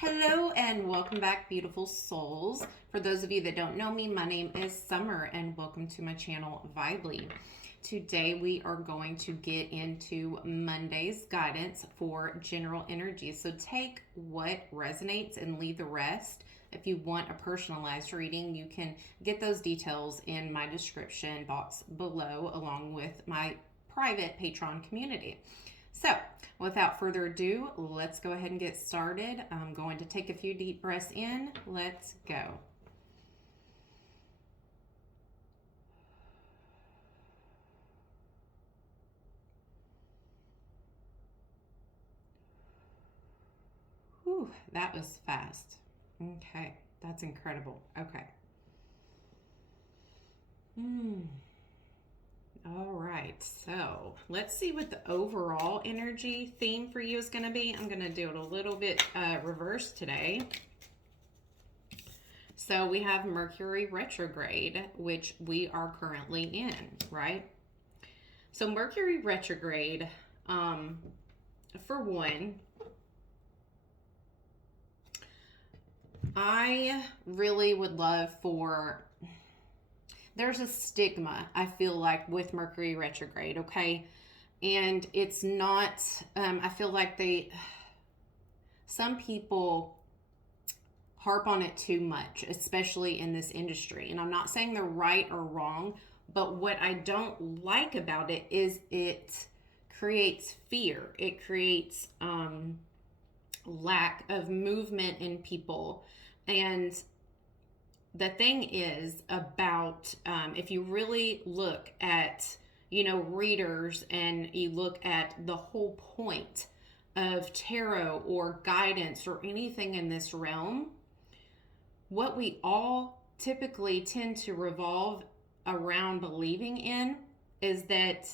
Hello and welcome back, beautiful souls. For those of you that don't know me, my name is Summer and welcome to my channel, Vibely. Today we are going to get into Monday's guidance for general energy. So take what resonates and leave the rest. If you want a personalized reading, you can get those details in my description box below, along with my private Patreon community. So, without further ado, let's go ahead and get started. I'm going to take a few deep breaths in. Let's go. Whew, that was fast. Okay, that's incredible. Okay. All right, so let's see what the overall energy theme for you is going to be. I'm going to do it a little bit reverse today. So we have Mercury Retrograde, which we are currently in, right? So Mercury Retrograde, for one, I really would love for... There's a stigma, I feel like, with Mercury retrograde, okay? And it's not, I feel like some people harp on it too much, especially in this industry. And I'm not saying they're right or wrong, but what I don't like about it is it creates fear. It creates lack of movement in people. And the thing is about, if you really look at, readers, and you look at the whole point of tarot or guidance or anything in this realm, what we all typically tend to revolve around believing in is that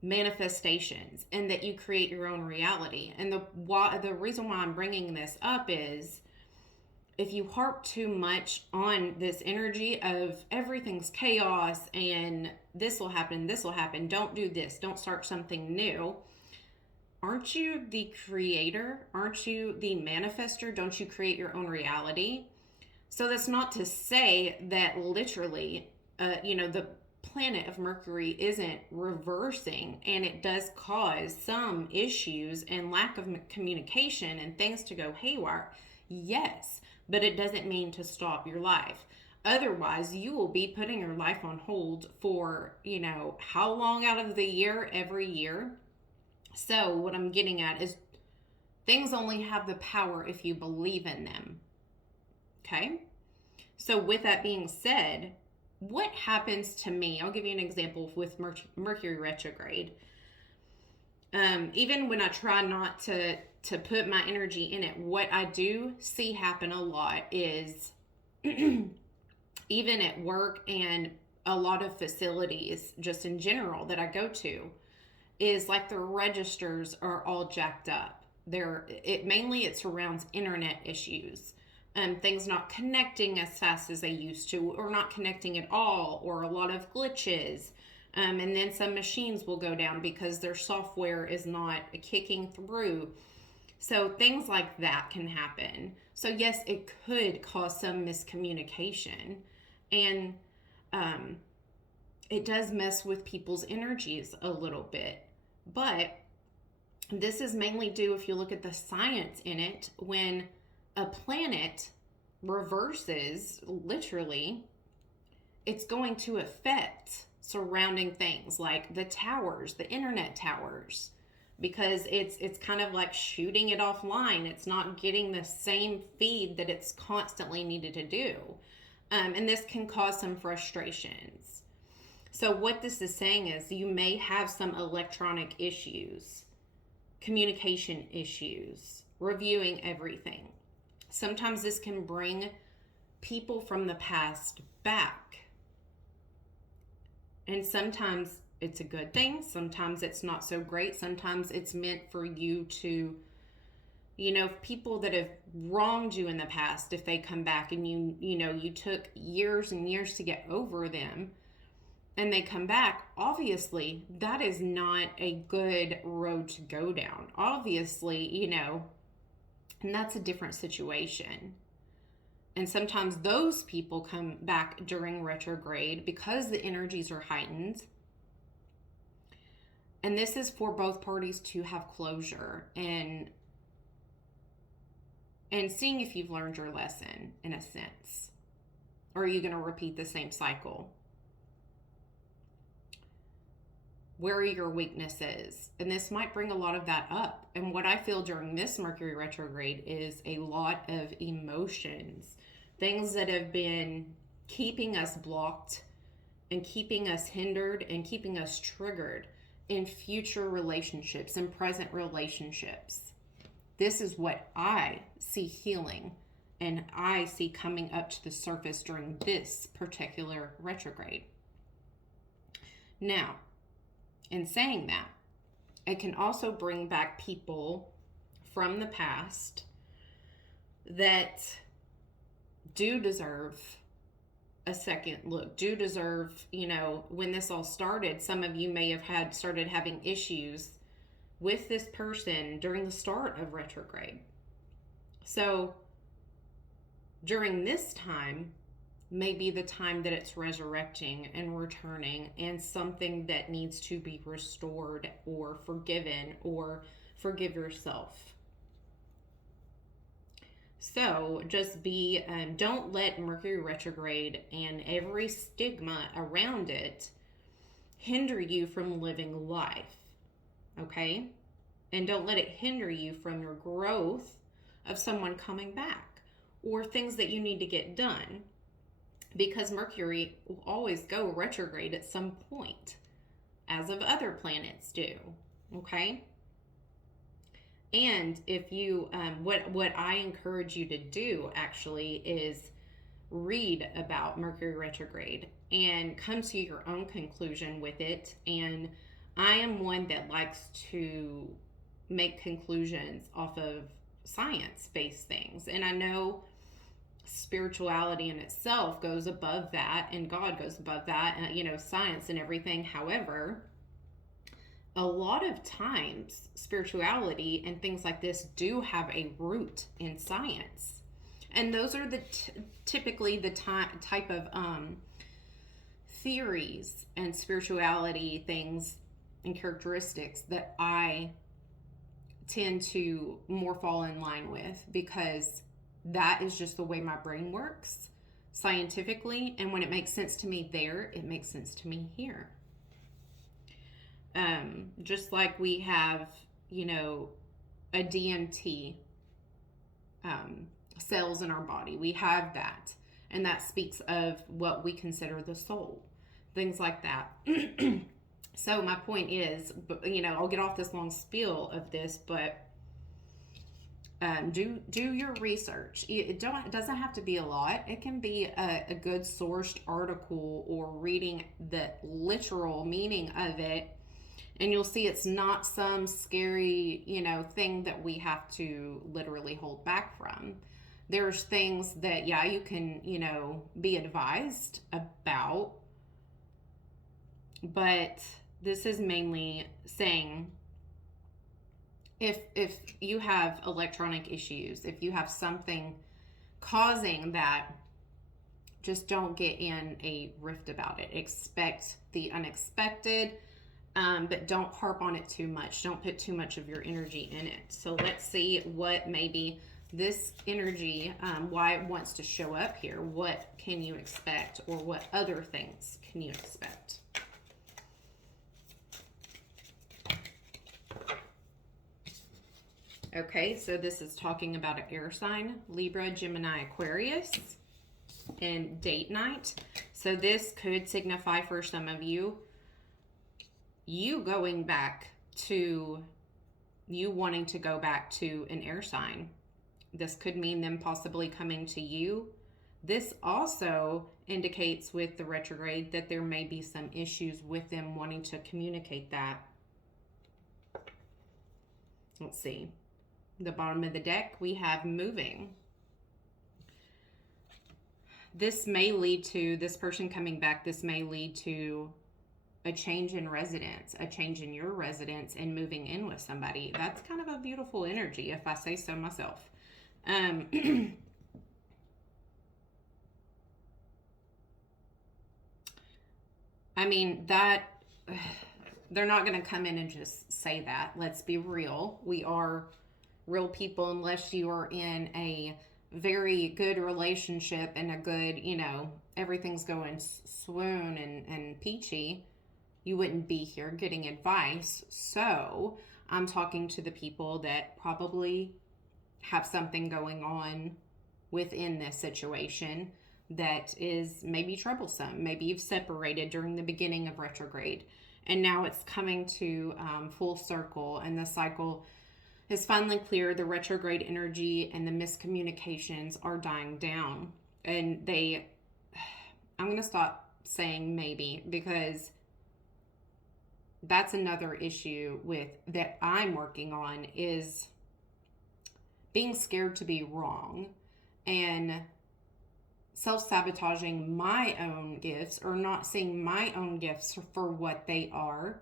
manifestations, and that you create your own reality. And the reason why I'm bringing this up is, if you harp too much on this energy of everything's chaos and this will happen, don't do this, don't start something new. Aren't you the creator? Aren't you the manifester? Don't you create your own reality? So that's not to say that literally, the planet of Mercury isn't reversing, and it does cause some issues and lack of communication and things to go haywire. Yes. But it doesn't mean to stop your life. Otherwise, you will be putting your life on hold for, how long out of the year? Every year. So what I'm getting at is, things only have the power if you believe in them. Okay? So with that being said, what happens to me? I'll give you an example with Mercury retrograde. Even when I try not to put my energy in it, what I do see happen a lot is even at work and a lot of facilities just in general that I go to, is like the registers are all jacked up. It surrounds internet issues, things not connecting as fast as they used to, or not connecting at all, or a lot of glitches. And then some machines will go down because their software is not kicking through. So things like that can happen. So yes, it could cause some miscommunication, and it does mess with people's energies a little bit. But this is mainly due, if you look at the science in it, when a planet reverses, literally, it's going to affect surrounding things like the towers, the internet towers, because it's kind of like shooting it offline. It's not getting the same feed that it's constantly needed to do. And this can cause some frustrations. So what this is saying is, you may have some electronic issues, communication issues, reviewing everything. Sometimes this can bring people from the past back. And sometimes it's a good thing. Sometimes it's not so great. Sometimes it's meant for you to, people that have wronged you in the past, if they come back and you took years and years to get over them, and they come back, obviously that is not a good road to go down. Obviously, And that's a different situation. And sometimes those people come back during retrograde because the energies are heightened. And this is for both parties to have closure and seeing if you've learned your lesson, in a sense. Or are you going to repeat the same cycle? Where are your weaknesses? And this might bring a lot of that up. And what I feel during this Mercury retrograde is a lot of emotions, things that have been keeping us blocked and keeping us hindered and keeping us triggered in future relationships and present relationships. This is what I see healing and I see coming up to the surface during this particular retrograde. Now, in saying that, it can also bring back people from the past that do deserve a second look, do deserve, when this all started, some of you may have started having issues with this person during the start of retrograde. So during this time may be the time that it's resurrecting and returning, and something that needs to be restored or forgiven, or forgive yourself. So just don't let Mercury retrograde and every stigma around it hinder you from living life. Okay? And don't let it hinder you from your growth of someone coming back or things that you need to get done, because Mercury will always go retrograde at some point, as of other planets do. Okay? And if you, what I encourage you to do actually is read about Mercury retrograde and come to your own conclusion with it. And I am one that likes to make conclusions off of science-based things. And I know spirituality in itself goes above that, and God goes above that, and, science and everything. However, a lot of times spirituality and things like this do have a root in science. And those are typically the type of theories and spirituality things and characteristics that I tend to more fall in line with, because that is just the way my brain works scientifically. And when it makes sense to me there, it makes sense to me here. Just like we have, a DMT cells in our body. We have that. And that speaks of what we consider the soul. Things like that. So my point is, I'll get off this long spiel of this, but do your research. It doesn't have to be a lot. It can be a good sourced article or reading the literal meaning of it. And you'll see it's not some scary, thing that we have to literally hold back from. There's things that, you can, be advised about. But this is mainly saying, if you have electronic issues, if you have something causing that, just don't get in a rift about it. Expect the unexpected. But don't harp on it too much. Don't put too much of your energy in it. So let's see what maybe this energy, why it wants to show up here. What can you expect, or what other things can you expect? Okay, so this is talking about an air sign, Libra, Gemini, Aquarius, and date night. So this could signify for some of you wanting to go back to an air sign. This could mean them possibly coming to you. This also indicates with the retrograde that there may be some issues with them wanting to communicate that. Let's see. The bottom of the deck, we have moving. This may lead to this person coming back. This may lead to a change in residence, a change in your residence, and moving in with somebody. That's kind of a beautiful energy, if I say so myself. I mean, that they're not going to come in and just say that. Let's be real. We are real people unless you are in a very good relationship and a good, everything's going swoon and peachy. You wouldn't be here getting advice. So I'm talking to the people that probably have something going on within this situation that is maybe troublesome. Maybe you've separated during the beginning of retrograde and now it's coming to full circle and the cycle is finally clear. The retrograde energy and the miscommunications are dying down. And I'm going to stop saying maybe, because that's another issue that I'm working on, is being scared to be wrong and self-sabotaging my own gifts, or not seeing my own gifts for what they are.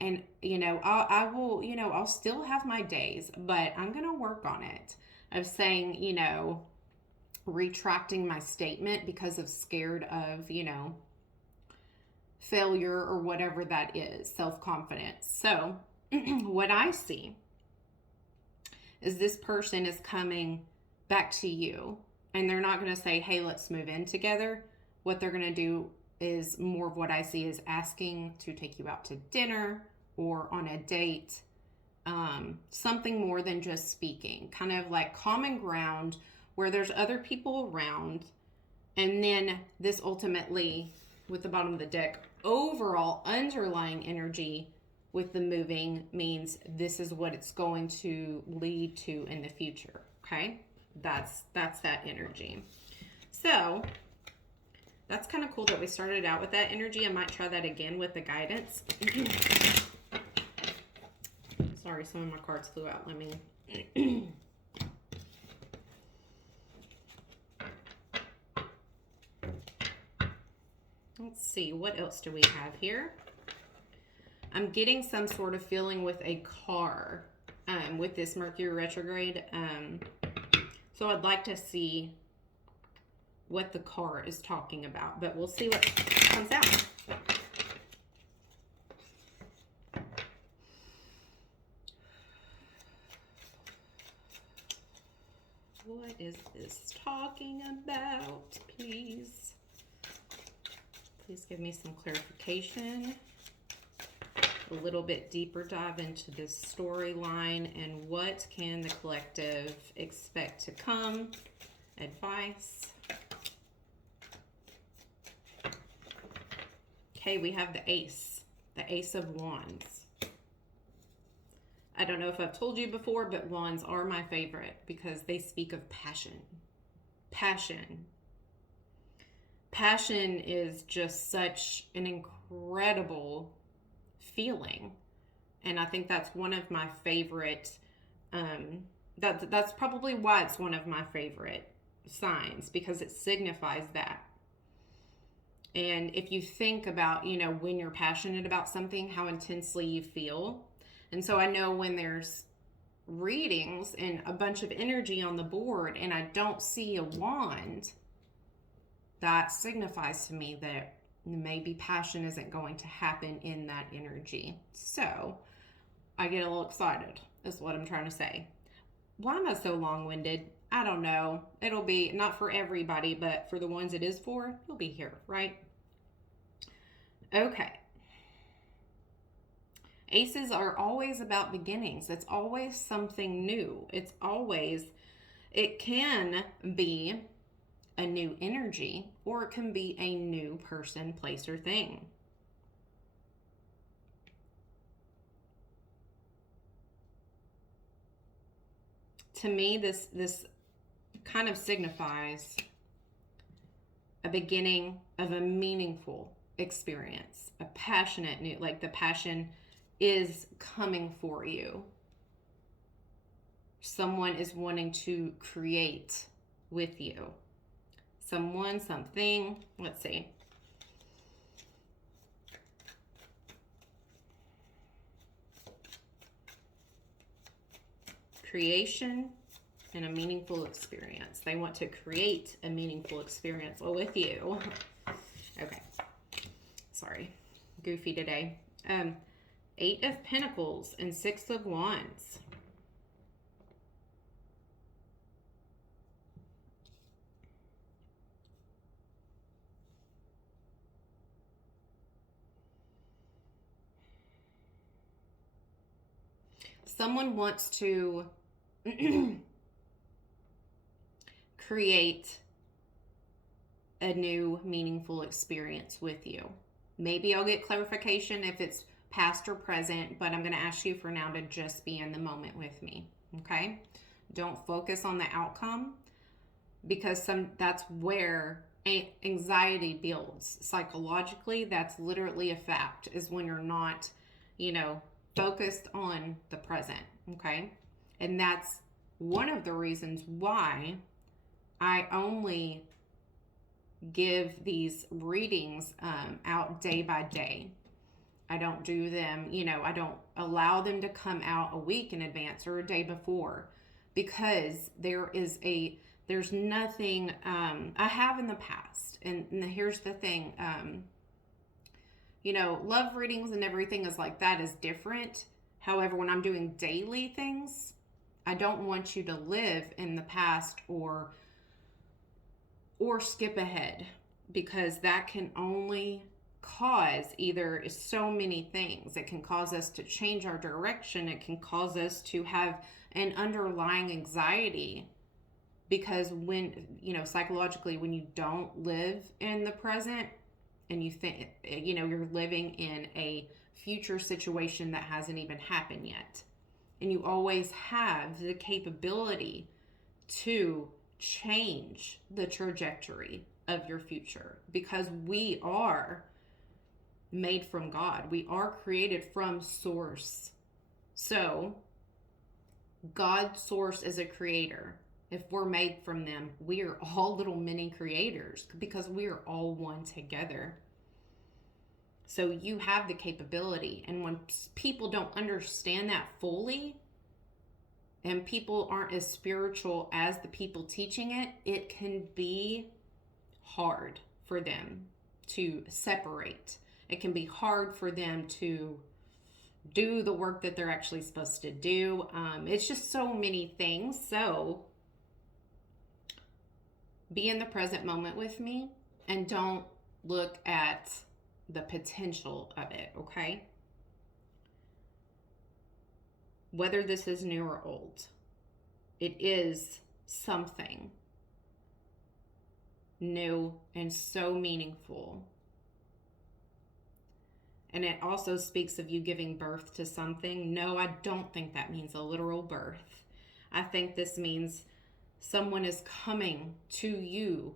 And, I'll still have my days, but I'm going to work on it, of saying, retracting my statement because of scared of, failure or whatever that is, self-confidence. So what I see is this person is coming back to you, and they're not going to say, hey, let's move in together. What they're going to do is more of what I see is asking to take you out to dinner or on a date, something more than just speaking, kind of like common ground where there's other people around. And then this ultimately, with the bottom of the deck, overall underlying energy with the moving means this is what it's going to lead to in the future. Okay, that's that energy. So that's kind of cool that we started out with that energy. I might try that again with the guidance. Sorry, some of my cards flew out. Let me let's see, what else do we have here? I'm getting some sort of feeling with a car with this Mercury retrograde. So I'd like to see what the car is talking about, but we'll see what comes out. What is this talking about, please? Please give me some clarification. A little bit deeper dive into this storyline and what can the collective expect to come. Advice. Okay, we have the Ace of Wands. I don't know if I've told you before, but wands are my favorite because they speak of passion. Passion. Passion is just such an incredible feeling. And I think that's one of my favorite, that's probably why it's one of my favorite signs, because it signifies that. And if you think about, when you're passionate about something, how intensely you feel. And so I know when there's readings and a bunch of energy on the board and I don't see a wand, that signifies to me that maybe passion isn't going to happen in that energy. So I get a little excited, is what I'm trying to say. Why am I so long-winded? I don't know. It'll be not for everybody, but for the ones it is for, you'll be here, right? Okay. Aces are always about beginnings. It's always something new. It can be a new energy, or it can be a new person, place, or thing. To me, this kind of signifies a beginning of a meaningful experience, a passionate new, like the passion is coming for you. Someone is wanting to create with you. Someone, something, let's see. Creation, and a meaningful experience. They want to create a meaningful experience with you. Okay. Sorry. Goofy today. 8 of Pentacles and 6 of Wands. Someone wants to create a new meaningful experience with you. Maybe I'll get clarification if it's past or present, but I'm going to ask you for now to just be in the moment with me, okay? Don't focus on the outcome, because that's where anxiety builds. Psychologically, that's literally a fact, is when you're not, focused on the present, okay? And that's one of the reasons why I only give these readings out day by day. I don't do them, I don't allow them to come out a week in advance or a day before, because there's nothing I have in the past. And here's the thing, love readings and everything is like that is different. However, when I'm doing daily things, I don't want you to live in the past or skip ahead, because that can only cause either so many things. It can cause us to change our direction. It can cause us to have an underlying anxiety, because when, psychologically, when you don't live in the present and you think, you're living in a future situation that hasn't even happened yet, and you always have the capability to change the trajectory of your future, because we are made from God. We are created from source. So God's source is a creator. If we're made from them, we are all little mini creators, because we are all one together. So you have the capability. And when people don't understand that fully, and people aren't as spiritual as the people teaching it, it can be hard for them to separate. It can be hard for them to do the work that they're actually supposed to do. It's just so many things. So be in the present moment with me and don't look at the potential of it, okay? Whether this is new or old, it is something new and so meaningful. And it also speaks of you giving birth to something. No, I don't think that means a literal birth. I think this means someone is coming to you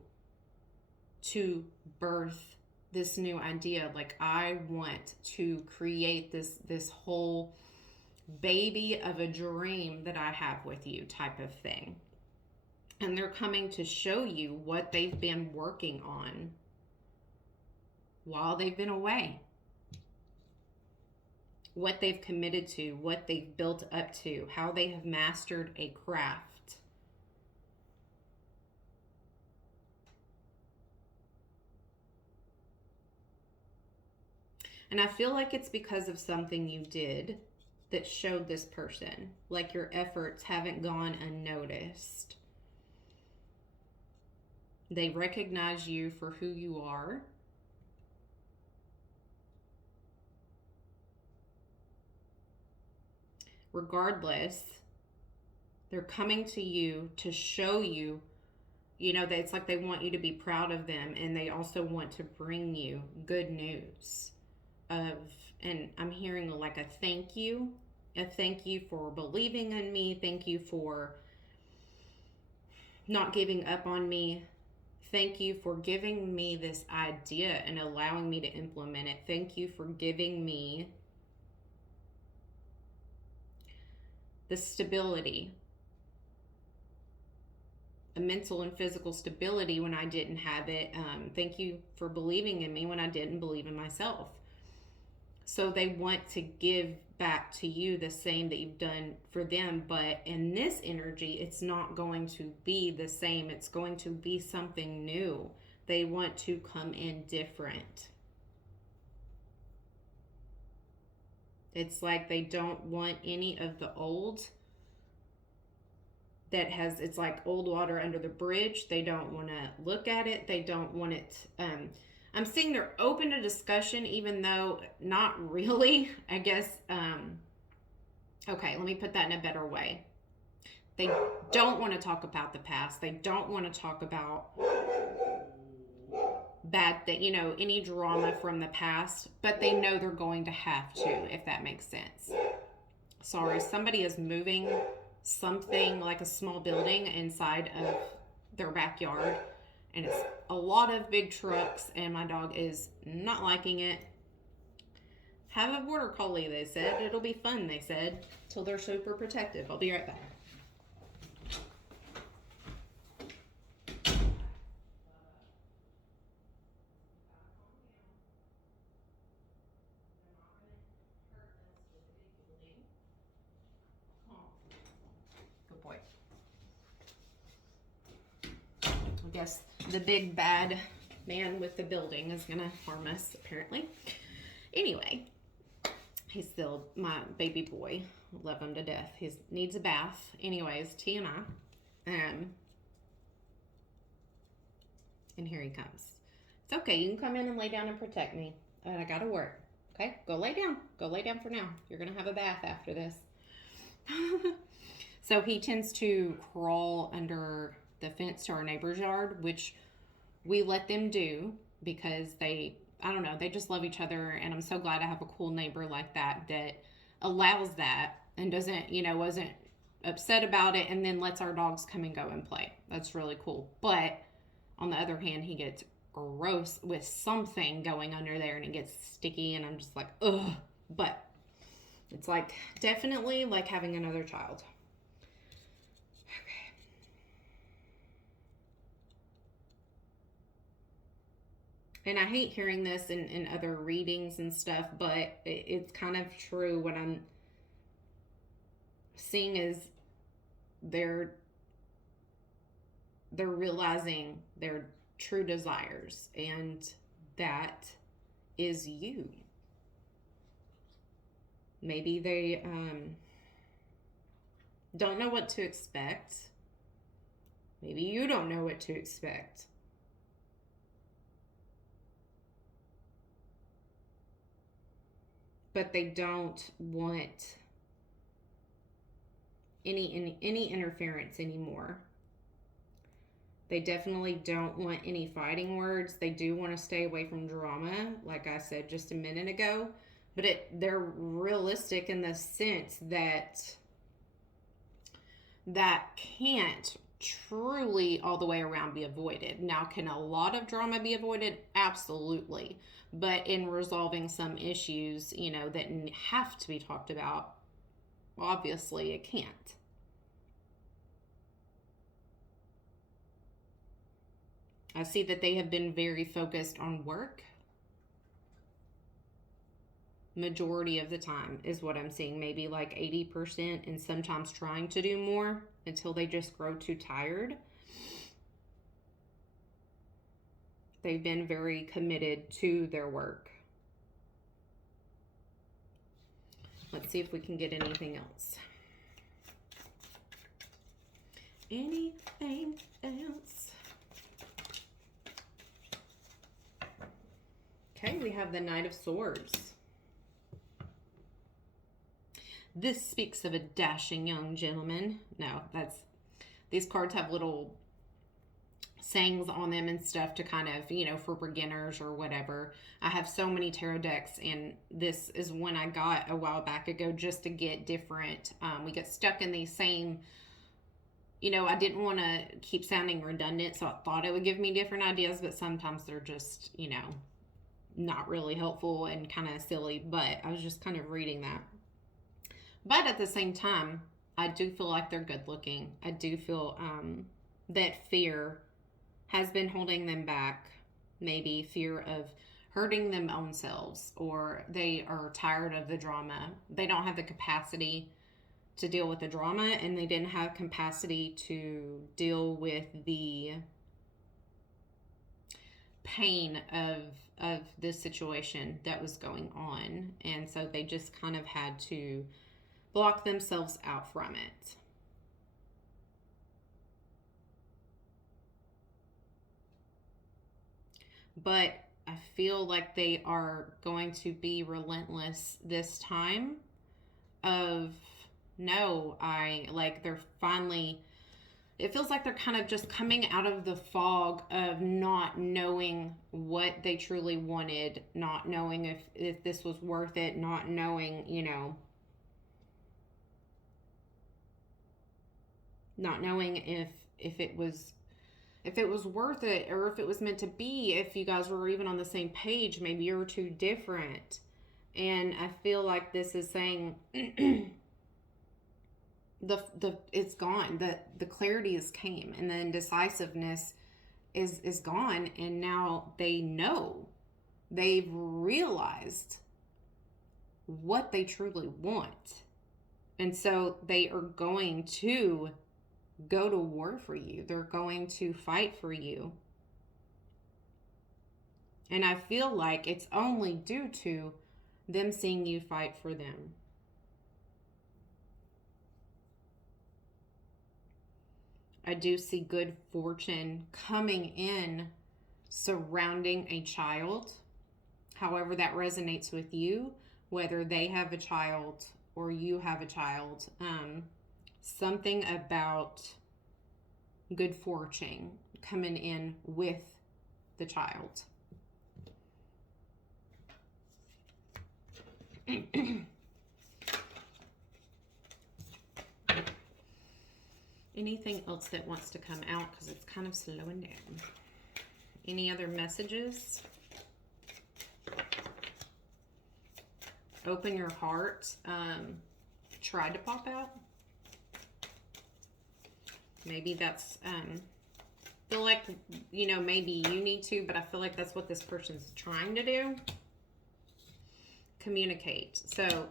to birth this new idea. Like, I want to create this whole baby of a dream that I have with you type of thing. And they're coming to show you what they've been working on while they've been away. What they've committed to, what they've built up to, how they have mastered a craft. And I feel like it's because of something you did that showed this person. Like, your efforts haven't gone unnoticed. They recognize you for who you are. Regardless, they're coming to you to show you, that it's like they want you to be proud of them, and they also want to bring you good news and I'm hearing like a thank you for believing in me. Thank you for not giving up on me. Thank you for giving me this idea and allowing me to implement it. Thank you for giving me the stability, a mental and physical stability when I didn't have it. Thank you for believing in me when I didn't believe in myself. So they want to give back to you the same that you've done for them. But in this energy, it's not going to be the same. It's going to be something new. They want to come in different. It's like they don't want any of the old that has, it's like old water under the bridge. They don't want to look at it. They don't want it. I'm seeing they're open to discussion, even though not really, I guess. Okay, let me put that in a better way. They don't want to talk about the past. They don't want to talk about bad thing, you know, any drama from the past, but they know they're going to have to, if that makes sense. Sorry, somebody is moving something like a small building inside of their backyard, and it's a lot of big trucks, and my dog is not liking it. Have a border collie, they said. It'll be fun, they said, till they're super protective. I'll be right back. Good boy. I guess the big bad man with the building is gonna harm us, apparently. Anyway, he's still my baby boy. Love him to death. He needs a bath. Anyways, TMI. And here he comes. It's okay. You can come in and lay down and protect me. And I gotta work. Okay? Go lay down. Go lay down for now. You're gonna have a bath after this. So he tends to crawl under the fence to our neighbor's yard, which we let them do because they, I don't know, they just love each other. And I'm so glad I have a cool neighbor like that allows that and doesn't, you know, wasn't upset about it and then lets our dogs come and go and play. That's really cool. But on the other hand, he gets gross with something going under there and it gets sticky and I'm just like, ugh. But it's like definitely like having another child. Okay. And I hate hearing this in other readings and stuff, but it's kind of true. What I'm seeing is they're realizing their true desires, and that is you. Maybe they don't know what to expect. Maybe you don't know what to expect. But they don't want any interference anymore. They definitely don't want any fighting words. They do want to stay away from drama, like I said just a minute ago. But they're realistic in the sense that can't truly all the way around be avoided. Now, can a lot of drama be avoided? Absolutely. But in resolving some issues, you know, that have to be talked about, obviously it can't. I see that they have been very focused on work. Majority of the time is what I'm seeing. Maybe like 80%, and sometimes trying to do more until they just grow too tired. They've been very committed to their work. Let's see if we can get anything else. Anything else? Okay, we have the Knight of Swords. This speaks of a dashing young gentleman. No, these cards have little sayings on them and stuff to kind of, you know, for beginners or whatever. I have so many tarot decks, and this is one I got a while back ago just to get different. We get stuck in these same, you know, I didn't want to keep sounding redundant, so I thought it would give me different ideas, but sometimes they're just, you know, not really helpful and kind of silly. But I was just kind of reading that. But at the same time, I do feel like they're good looking. I do feel that fear has been holding them back. Maybe fear of hurting them own selves, or they are tired of the drama. They don't have the capacity to deal with the drama, and they didn't have capacity to deal with the pain of this situation that was going on. And so they just kind of had to block themselves out from it. But I feel like they are going to be relentless this time of, no, they're finally, it feels like they're kind of just coming out of the fog of not knowing what they truly wanted, not knowing if this was worth it, not knowing, not knowing if it was worth it, or if it was meant to be, if you guys were even on the same page. Maybe you're too different. And I feel like this is saying it's gone. The clarity has came, and the indecisiveness is gone, and now they know. They've realized what they truly want. And so they are going to go to war for you. They're going to fight for you. And I feel like it's only due to them seeing you fight for them. I do see good fortune coming in surrounding a child. However that resonates with you, whether they have a child or you have a child. Something about good fortune coming in with the child. Anything else that wants to come out, because it's kind of slowing down? Any other messages? Open your heart. Tried to pop out. Maybe that's, feel like, maybe you need to, but I feel like that's what this person's trying to do. Communicate. So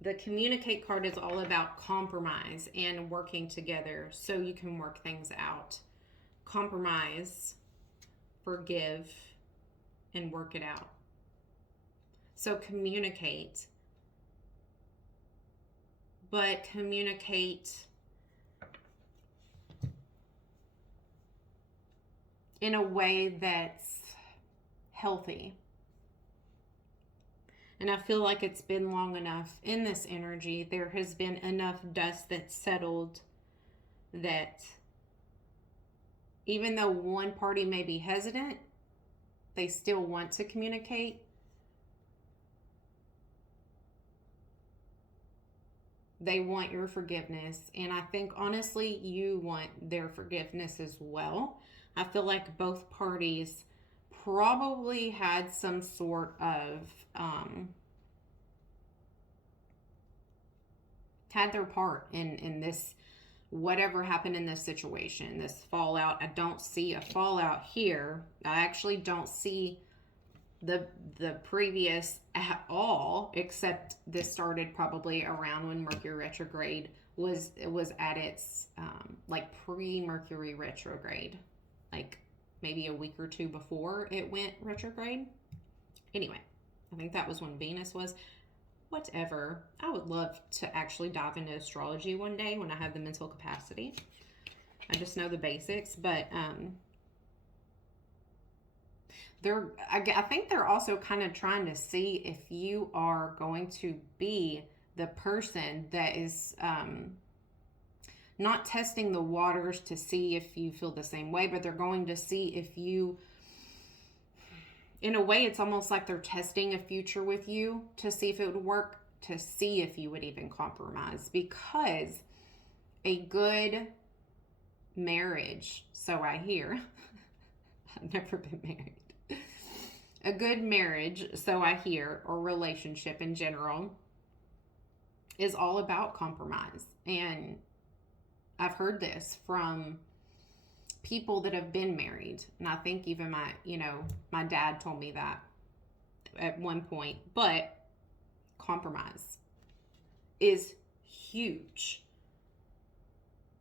the communicate card is all about compromise and working together so you can work things out. Compromise, forgive, and work it out. So communicate. But communicate in a way that's healthy. And I feel like it's been long enough in this energy. There has been enough dust that's settled that even though one party may be hesitant, they still want to communicate. They want your forgiveness. And I think, honestly, you want their forgiveness as well. I feel like both parties probably had some sort of, had their part in this, whatever happened in this situation, this fallout. I don't see a fallout here. I actually don't see the previous at all, except this started probably around when Mercury retrograde was at its pre-Mercury retrograde, like maybe a week or two before it went retrograde. Anyway, I think that was when Venus was. Whatever. I would love to actually dive into astrology one day when I have the mental capacity. I just know the basics, but I think they're also kind of trying to see if you are going to be the person that is not testing the waters to see if you feel the same way, but they're going to see if you, in a way, it's almost like they're testing a future with you to see if it would work, to see if you would even compromise. Because a good marriage, so I hear, I've never been married. A good marriage, so I hear, or relationship in general, is all about compromise. And I've heard this from people that have been married. And I think even my dad told me that. at one point, but compromise is huge.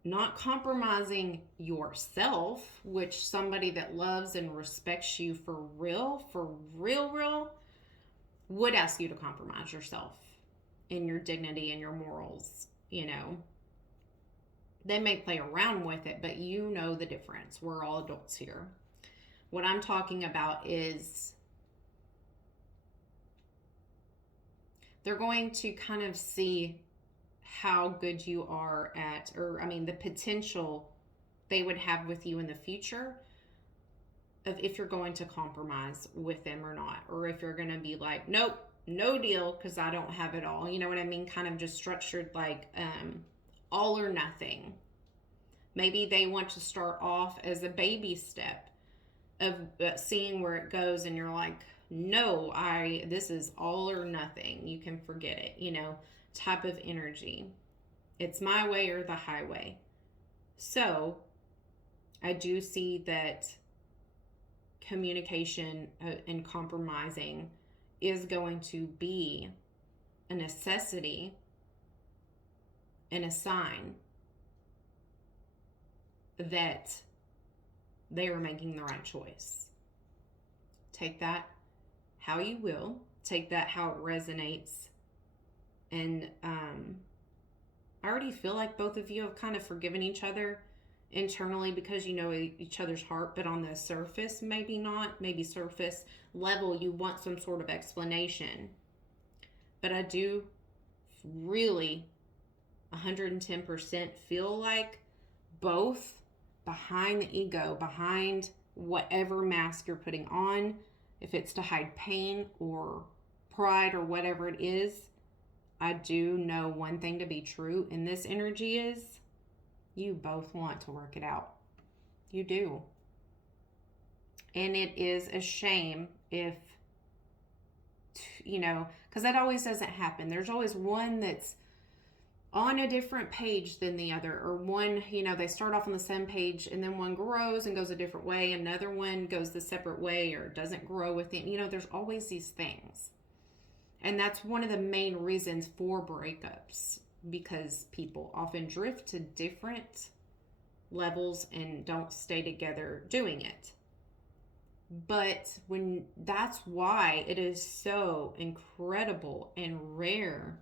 Not compromising yourself, which somebody that loves and respects you for real, would ask you to compromise yourself in your dignity and your morals, you know. They may play around with it, but you know the difference. We're all adults here. What I'm talking about is they're going to kind of see how good you are at, or I mean, the potential they would have with you in the future of if you're going to compromise with them or not, or if you're going to be like, nope, no deal, because I don't have it all. You know what I mean? Kind of just structured like all or nothing. Maybe they want to start off as a baby step of seeing where it goes, and you're like, no, this is all or nothing. You can forget it, you know, type of energy. It's my way or the highway. So I do see that communication and compromising is going to be a necessity and a sign that they are making the right choice. Take that how you will. Take that how it resonates. And I already feel like both of you have kind of forgiven each other internally because you know each other's heart, but on the surface, maybe not. Maybe surface level, you want some sort of explanation. But I do really 110% feel like both behind the ego, behind whatever mask you're putting on, if it's to hide pain or pride or whatever it is, I do know one thing to be true in this energy is you both want to work it out. You do. And it is a shame if, you know, because that always doesn't happen. There's always one that's on a different page than the other, or one, you know, they start off on the same page and then one grows and goes a different way. Another one goes the separate way or doesn't grow with it. You know, there's always these things. And that's one of the main reasons for breakups, because people often drift to different levels and don't stay together doing it. But that's why it is so incredible and rare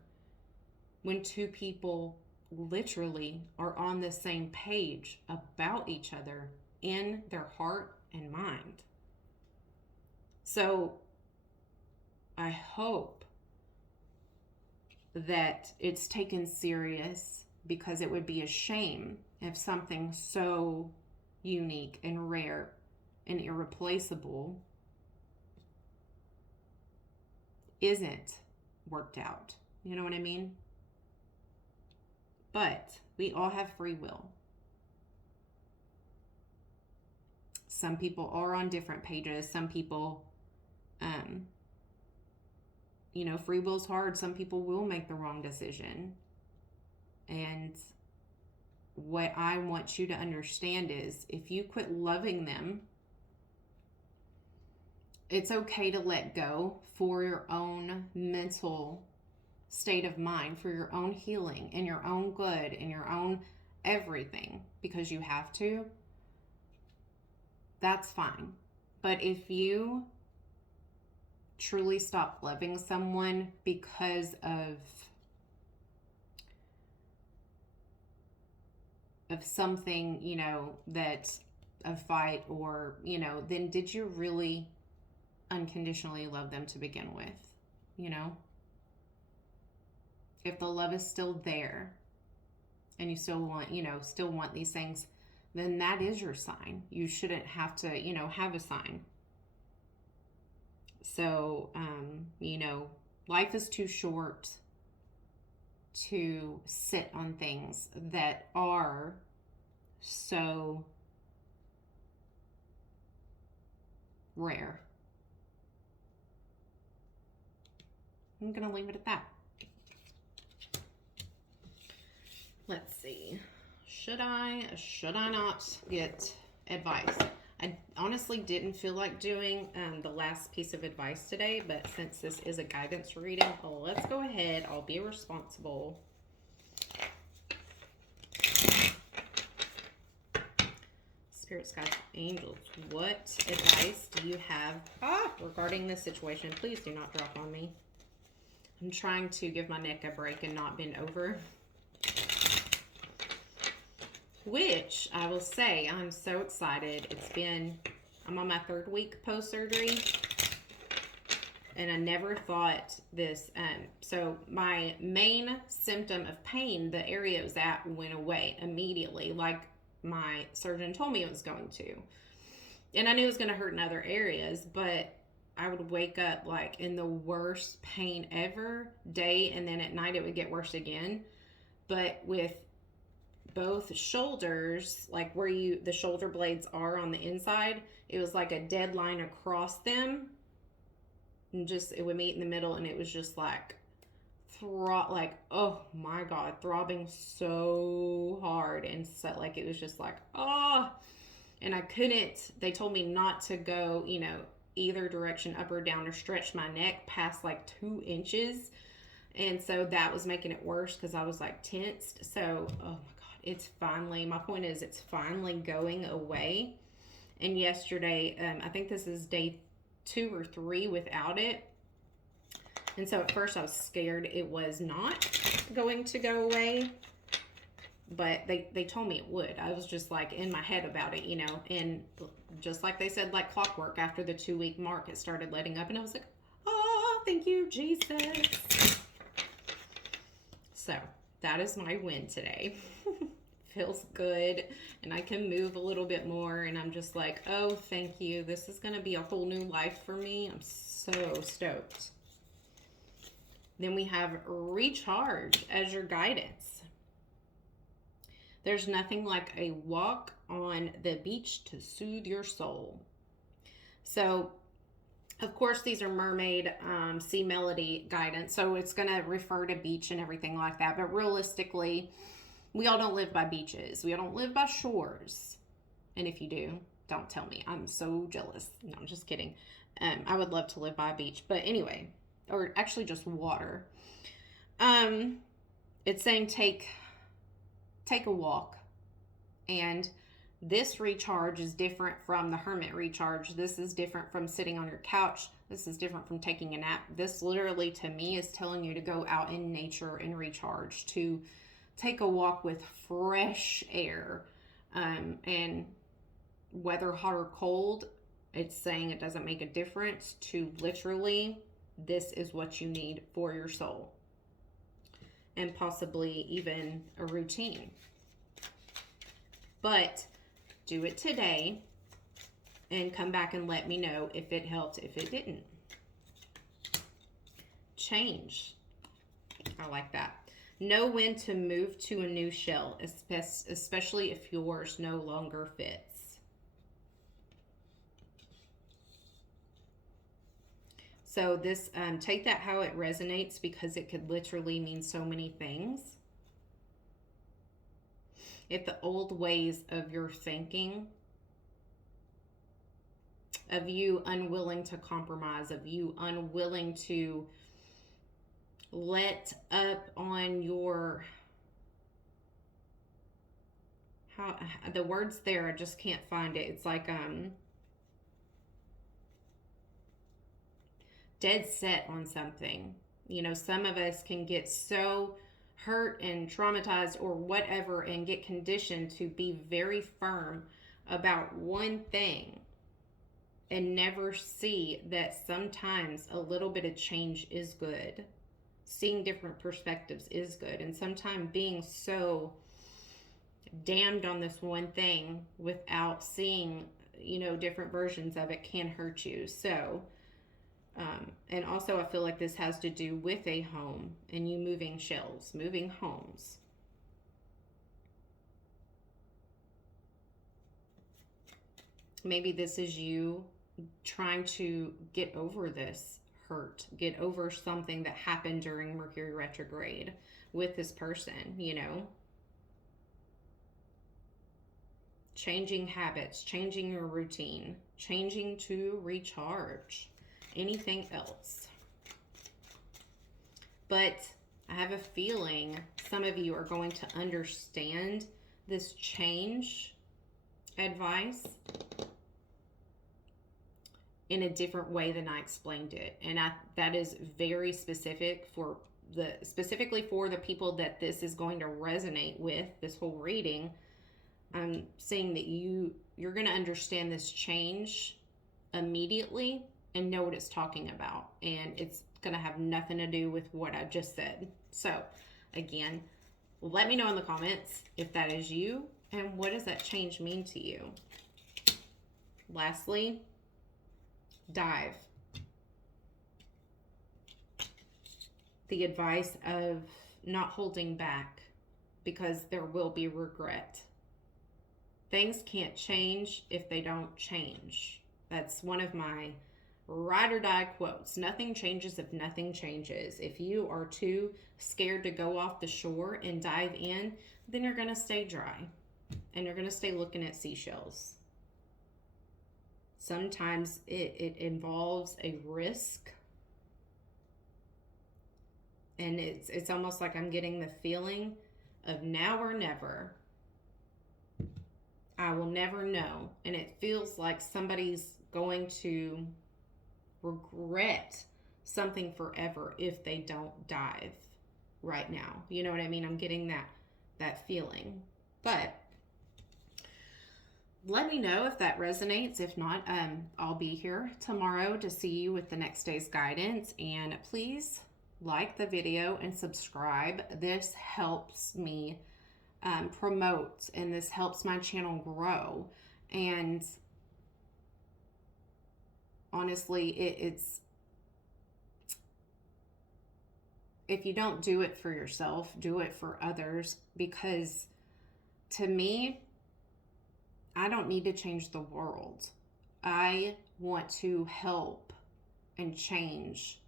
when two people literally are on the same page about each other in their heart and mind. So I hope that it's taken serious, because it would be a shame if something so unique and rare and irreplaceable isn't worked out. You know what I mean? But we all have free will. Some people are on different pages. Some people, you know, free will's hard. Some people will make the wrong decision. And what I want you to understand is if you quit loving them, it's okay to let go for your own mental state of mind, for your own healing and your own good and your own everything, because you have to. That's fine. But if you truly stop loving someone because of something, you know, that's a fight, or, you know, then did you really unconditionally love them to begin with? You know, if the love is still there and you still want, you know, still want these things, then that is your sign. You shouldn't have to, you know, have a sign. So, you know, life is too short to sit on things that are so rare. I'm going to leave it at that. Let's see. Should I not get advice? I honestly didn't feel like doing the last piece of advice today, but since this is a guidance reading, let's go ahead. I'll be responsible. Spirits, guides, angels, what advice do you have regarding this situation? Please do not drop on me. I'm trying to give my neck a break and not bend over. Which, I will say, I'm so excited. I'm on my 3rd week post-surgery. And I never thought this, so my main symptom of pain, the area it was at, went away immediately, like my surgeon told me it was going to. And I knew it was going to hurt in other areas, but I would wake up like in the worst pain ever day, and then at night it would get worse again. But with both shoulders, like where the shoulder blades are on the inside, it was like a dead line across them, and just it would meet in the middle, and it was just like oh my god, throbbing so hard, and so like it was just like and I couldn't. They told me not to go, either direction, up or down, or stretch my neck past like 2 inches. And so that was making it worse because I was like tensed. So, oh my God, my point is it's finally going away. And yesterday, I think this is day 2 or 3 without it. And so at first I was scared it was not going to go away. But they told me it would. I was just like in my head about it, and just like they said, like clockwork, after the 2-week mark, it started letting up, and I was like, oh, thank you, Jesus. So that is my win today. Feels good, and I can move a little bit more, and I'm just like, oh, thank you. This is going to be a whole new life for me. I'm so stoked. Then we have recharge as your guidance. There's nothing like a walk on the beach to soothe your soul. So, of course, these are mermaid sea melody guidance. So it's going to refer to beach and everything like that. But realistically, we all don't live by beaches. We all don't live by shores. And if you do, don't tell me. I'm so jealous. No, I'm just kidding. I would love to live by a beach. But anyway, or actually just water. It's saying take a walk. And this recharge is different from the hermit recharge. This is different from sitting on your couch. This is different from taking a nap. This literally, to me, is telling you to go out in nature and recharge, to take a walk with fresh air. And whether hot or cold, it's saying it doesn't make a difference, to literally, this is what you need for your soul. And possibly even a routine. But do it today and come back and let me know if it helped, if it didn't. Change. I like that. Know when to move to a new shell, especially if yours no longer fits. So this, take that how it resonates, because it could literally mean so many things. If the old ways of your thinking, of you unwilling to compromise, of you unwilling to let up on your, the words there, I just can't find it. It's like, dead set on something. Some of us can get so hurt and traumatized or whatever and get conditioned to be very firm about one thing and never see that sometimes a little bit of change is good. Seeing different perspectives is good. And sometimes being so damned on this one thing without seeing, different versions of it can hurt you. So, and also I feel like this has to do with a home and you moving shells, moving homes. Maybe this is you trying to get over this hurt, get over something that happened during Mercury retrograde with this person, changing habits, changing your routine, changing to recharge. Anything else? But I have a feeling some of you are going to understand this change advice in a different way than I explained it. And that is very specific specifically for the people that this is going to resonate with, this whole reading. I'm saying that you're going to understand this change immediately and know what it's talking about. And it's going to have nothing to do with what I just said. So again, let me know in the comments if that is you and what does that change mean to you. Lastly, dive. The advice of not holding back because there will be regret. Things can't change if they don't change. That's one of my ride or die quotes. Nothing changes if nothing changes. If you are too scared to go off the shore and dive in, then you're going to stay dry and you're going to stay looking at seashells. Sometimes it involves a risk. And it's almost like I'm getting the feeling of now or never. I will never know. And it feels like somebody's going to regret something forever if they don't dive right now. You know what I mean? I'm getting that feeling. But let me know if that resonates. If not, I'll be here tomorrow to see you with the next day's guidance. And please like the video and subscribe. This helps me promote, and this helps my channel grow. And honestly, it's if you don't do it for yourself, do it for others, because to me, I don't need to change the world. I want to help and change,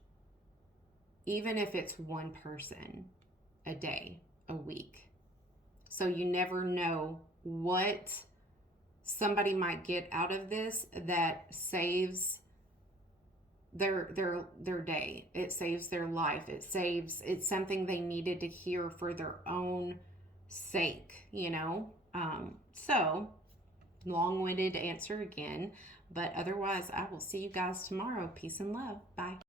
even if it's one person a day, a week. So you never know what somebody might get out of this that saves their day. It saves their life. It's something they needed to hear for their own sake, you know? So long-winded answer again, but otherwise I will see you guys tomorrow. Peace and love. Bye.